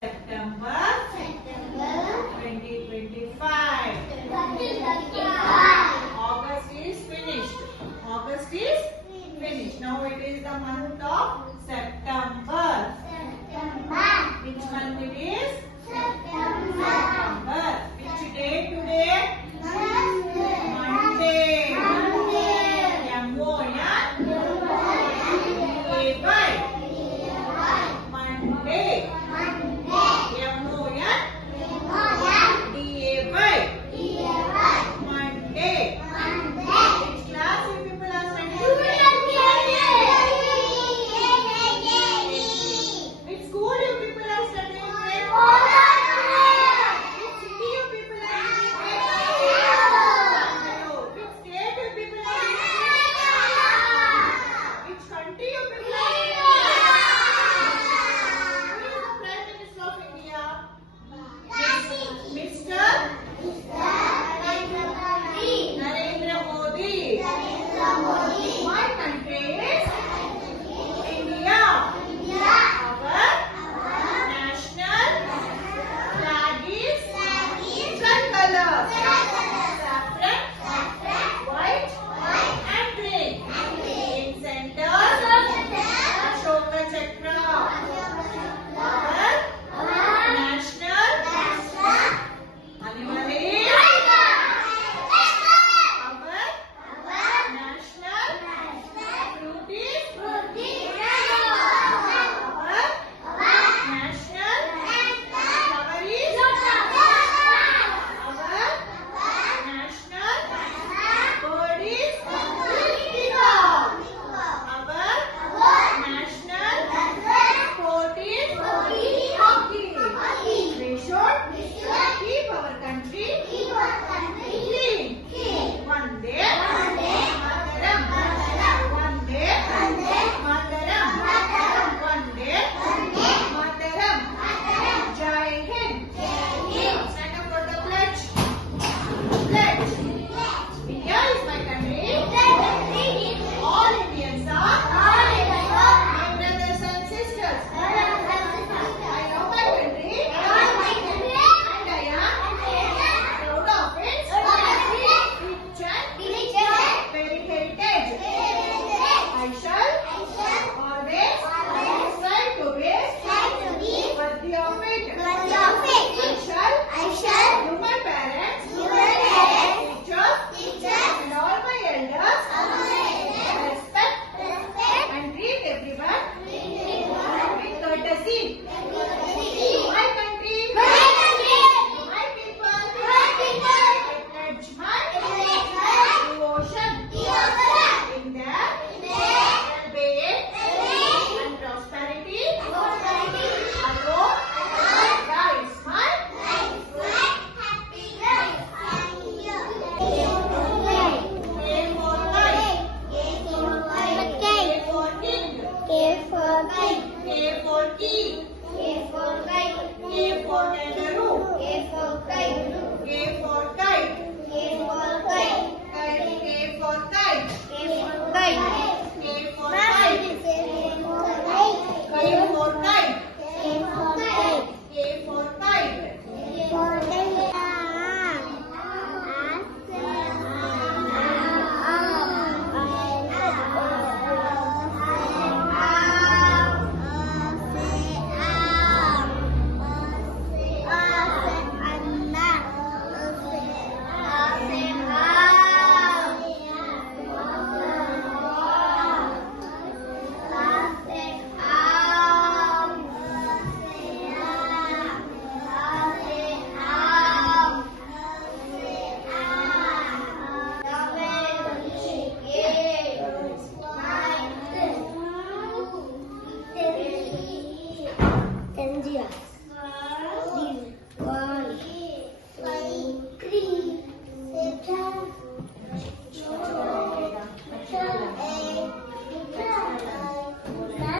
September 2025. August is finished. August is finished. Now it is the month of September. Which month it is? September. Which day today? Monday. M-O-N-D-A-Y. Monday. M-O-N-D-A-Y. Monday. Which class you people are studying? Which school you people are studying? Which city you people are living in? Which state you people are living in? Which country you people are living in? Who is the Prime Minister of India? Mr. Narendra Modi. My country is India. Our national flag is sun color. Saffron, white and green. In center, Ashoka Chakra. Our national animal is our national fruit is our national flower is our national bird is peacock. Our national sport is hockey. We should keep our country clean. Vande Mataram. Vande Mataram. Vande Mataram. Jai Hind. Stand up for the pledge. Pledge. India is my country. All Indians are my brothers and sisters. I love my country and I am proud of its rich and very heritage. I shall always strive to be worthy of it. I shall do my parents, teachers and all my elders respect and treat everyone with courtesy. My country, my people, I pledge my devotion in their well-being and prosperity. Alone lies my aim for life. K for king. K for key.